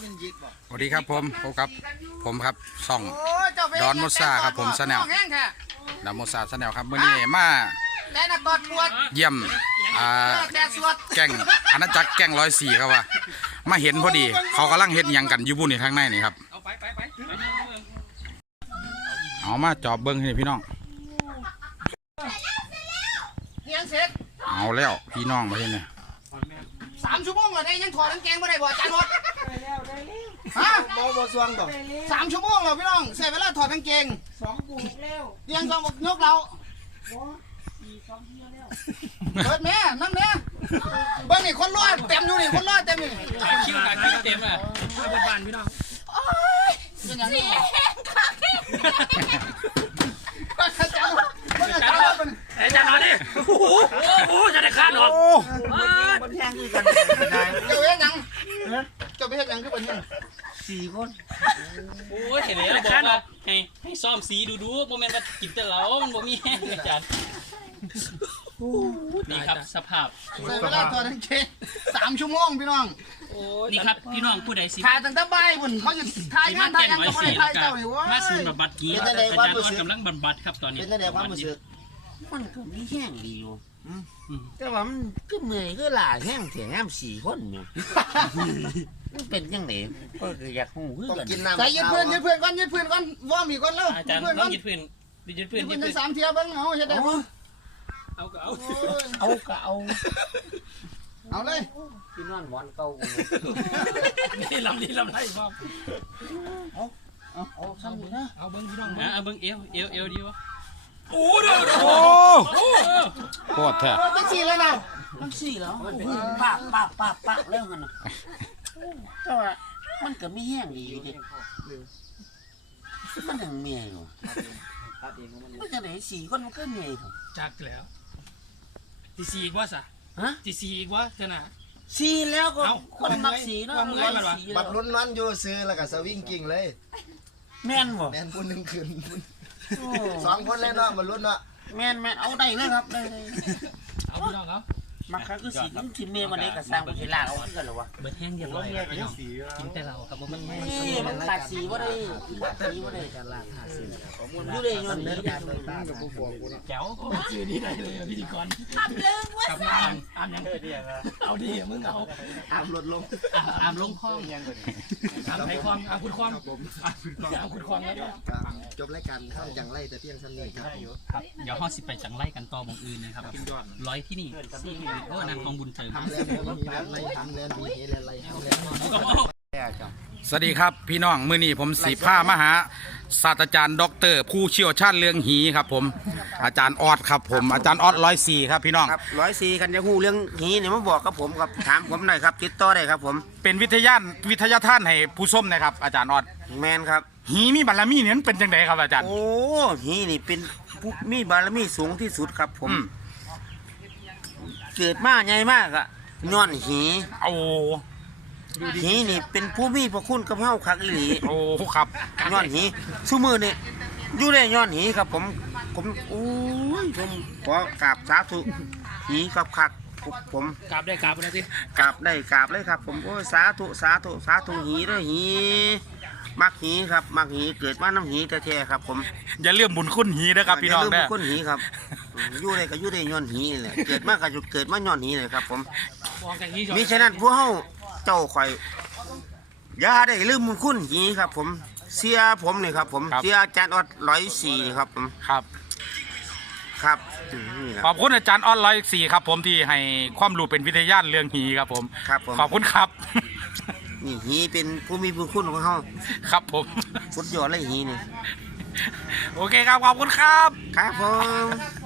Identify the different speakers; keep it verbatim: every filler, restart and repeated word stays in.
Speaker 1: สวัสดีครับผมพบกับผมครับซ่องดอนมุสซาครับผมชาแนลดอนมุสซาชาแนลครับมื่อนี้มาเยี่ยมแก่งอาณาจักรแก่งร้อยสี่ครับว่ามาเห็นพอดีเขากำลังเห็นยังกันอยู่บุญในทางในนี่ครับเอามาจอบเบิ้งให้พี่น้องเอาแล้วพี่น้องมาเห็นเลย
Speaker 2: สามชั่วโมงเลยได้ยังถอดกางเกงไม่ได้บ่จานหมดฮะบ่บ่สวงต่อสามชั่วโมงเลยพี่น้องเสียเวลาถอดกางเกงสองบุกแล้วยังสองบุกยกเราเปิดแม่นั่งแม่เบิ้งนี่คนรอดเต็มอยู่นี่คนรอดเต็มนี่คิวกันคิวเต็มอ่ะบ้านบ้านพี่น้องโอ้ยเสียงคักจานจานไอ้จานนอนดิโอ้โหโอ้จะได้ขาดหรอมันแทงคือกันเจ้าเฮ็ดยังเจ้าไปเฮ็ดยังคือเป็นยังสี่คน
Speaker 3: โอ้ยเห็นแล้วบอกว่าให้ให้ซ้อมสีดูดูโมเมนต์ว่ากินแต่เหล้ามันบ่มีแห้งอาจารย์นี่ครับสภาพ
Speaker 2: ใส่เวลาถอดกางเกงสามชั่วโมงพี่น้อง
Speaker 3: นี่ครับพี่น้องผู้ใดสิ
Speaker 2: ถ่ายตั้งแต่บ่ายพุ่นเขาจะถ่ายงานถ่ายยังก็ไม่ได้ถ่ายเจ้านี่วะ
Speaker 3: มาศูนย์บำบัดกีอาจารย์ออดกำลังบำบัดครับตอนนี้
Speaker 4: เป็นแต่ความรู้สึกมันก็มีแห้งดีอยู่แต่ว่ามันก็เมื่อยก็หลาแห้งเถียงน้ำสี่คนเนี่ยมันเป็นยังไงก็คืออยากหูเพื่อน
Speaker 2: ใส่ยืดเพื่อนยืดเพื่อนก่อนยืดเพื่อนก่อนว่ามีก่อนแล้ว
Speaker 3: อาจารย์ต้องยืดเพื่อนยืดเพื่อนยืดเพื่อน
Speaker 2: สามเทียบบ้างเอาเฮ็ดได้บ่
Speaker 3: เอาก็เอา
Speaker 4: เอาก็เอา
Speaker 2: เอาเลย
Speaker 4: พี่นอนหวานเก่า
Speaker 3: นี่ลำนี้ลำไรบ้าง
Speaker 4: เอาเอาเอาซ้ำอยู่นะ
Speaker 3: เอาเบิ้งพี่น้องนะเอาเบิ้งเอวเอวเอวดีวะ
Speaker 1: โอ้โหโคตรแท้
Speaker 2: ต้องสี่เลยนะ
Speaker 4: ต้องสี่แล้วปากปากปากปากเรื่องกันนะแต่ว่ามันก็ไม่แห้งดีอยู่ดิมันยังเมียอยู่มันจะไหนสี่คนมันก็เมียอยู่
Speaker 3: จักแล้วตีสี่อีกว่าสะ
Speaker 4: ฮะ
Speaker 3: ตีสี่อีกว่าเจ้าน่ะ
Speaker 4: สี่แล้วก็คนมักสี่เนาะ
Speaker 2: บัดลุ้นนั้นอยู่ซื้อแล้วก็สวิงกิ่งเลย
Speaker 4: แม่นบ่
Speaker 2: แม่นพูดหนึ่งคืนสองคนเลยเนาะบัดลุ้นเนาะ
Speaker 4: แม่นแม่นเอาได้เลยครับได้เลย
Speaker 3: เอาพี่น้องเอา
Speaker 4: มาครั้งคือสี่ทีเมียวันนี้ก็สร้างเป็นลาเอากันหรอวะ
Speaker 3: เบิดแห้งเรียบร้อยพี่น้องกินแต่เราครับมันแห้
Speaker 4: งมันตัดสีว่าได้ตัดสีว่าได้การลากหาสีอยู่ได้ย้อนนี้
Speaker 3: แจ๋วชื่อนี้ได้เลยพิธีกรทำเรื่องว่าสามอามยังเอาดิมึงเอา
Speaker 2: อามลดลง
Speaker 3: อามลงคล้องยังก่อนอามไทยคล้องอามขุดคล้องอามขุดคล้องแล้ว
Speaker 2: จบรายการเข้าจังไรแต่เพียงชั้นนี้ครับ
Speaker 3: ครับเดี๋ยวห้อสิไปจังไรกันต่อมองอื่นนะครับร้อยที่นี่ซี่โอ้นางทองบุญเถิง
Speaker 1: สวัสดีครับพี่น้องมื้อนี้ผมสีผ้ามาหาศาสตราจารย์ด็อกเตอร์ผู้เชี่ยวชาญเรื่องหีครับผมอาจารย์ออดครับผมอาจารย์ออดร้อยสี่ครับพี่น้อง
Speaker 4: ครับร้อยสี่กันจะหูเรื่องหีเนี่ยมาบอกกับผมครับถามผมหน่อยครับติดต่อได้ครับผม
Speaker 1: เป็นวิทยาวิทยาท่านให้ผู้ชมนะครับอาจารย์ออด
Speaker 4: แมนครับ
Speaker 1: หีมีบารมีเนี่ยเป็นจังไดครับอาจารย์
Speaker 4: โอ้หีนี่เป็นผู้มีบารมีสูงที่สุดครับผมเกิดมาใหญ่มากอะย้อนหี
Speaker 1: โอ้
Speaker 4: หีนี่เป็นผู้มีพระคุณกับเฮาคักอีหลี
Speaker 1: โอ้ครับ
Speaker 4: ย้อนหีซุมือนี่อยู่ได้ย้อนหีครับผมผมโอ้ยผมขอกราบสาธุหีครับคักผม
Speaker 3: กราบได้กราบนะสิ
Speaker 4: กราบได้กราบเลยครับผมโอ้ยสาธุสาธุสาธุหีเด้อหีมักหีครับมักหีเกิดมาน้ำหีแท้ๆครับผม
Speaker 1: อย่าเลื่อมบุญคุณหีนะครับพี่น้อง
Speaker 4: อย่าเลื่อมบุญคุณหีครับอยู่ได้ก็อยู่ได้ย้อนหีเลยเกิดมาก็เกิดมาย้อนหีเลยครับผมมิฉะนั้นพวกเฮาเจ้าข่อยอย่าได้ลืมบุญคุณหีครับผมเสียผมนี่ครับผมเสียอาจารย์ออดร้อยสี่ครับผม
Speaker 1: ครับ
Speaker 4: ครับ
Speaker 1: ขอบคุณอาจารย์ออดร้อยสี่ครับผมที่ให้ความรู้เป็นวิทยาเรื่องหีครับผม
Speaker 4: ครับผม
Speaker 1: ขอบคุณครับ
Speaker 4: นี่หีเป็นผู้มีบุญคุณของเขา
Speaker 1: ครับผม
Speaker 4: สุดยอดเลยหีนี่
Speaker 1: โอเคครับขอบคุณครับ
Speaker 4: ครับผม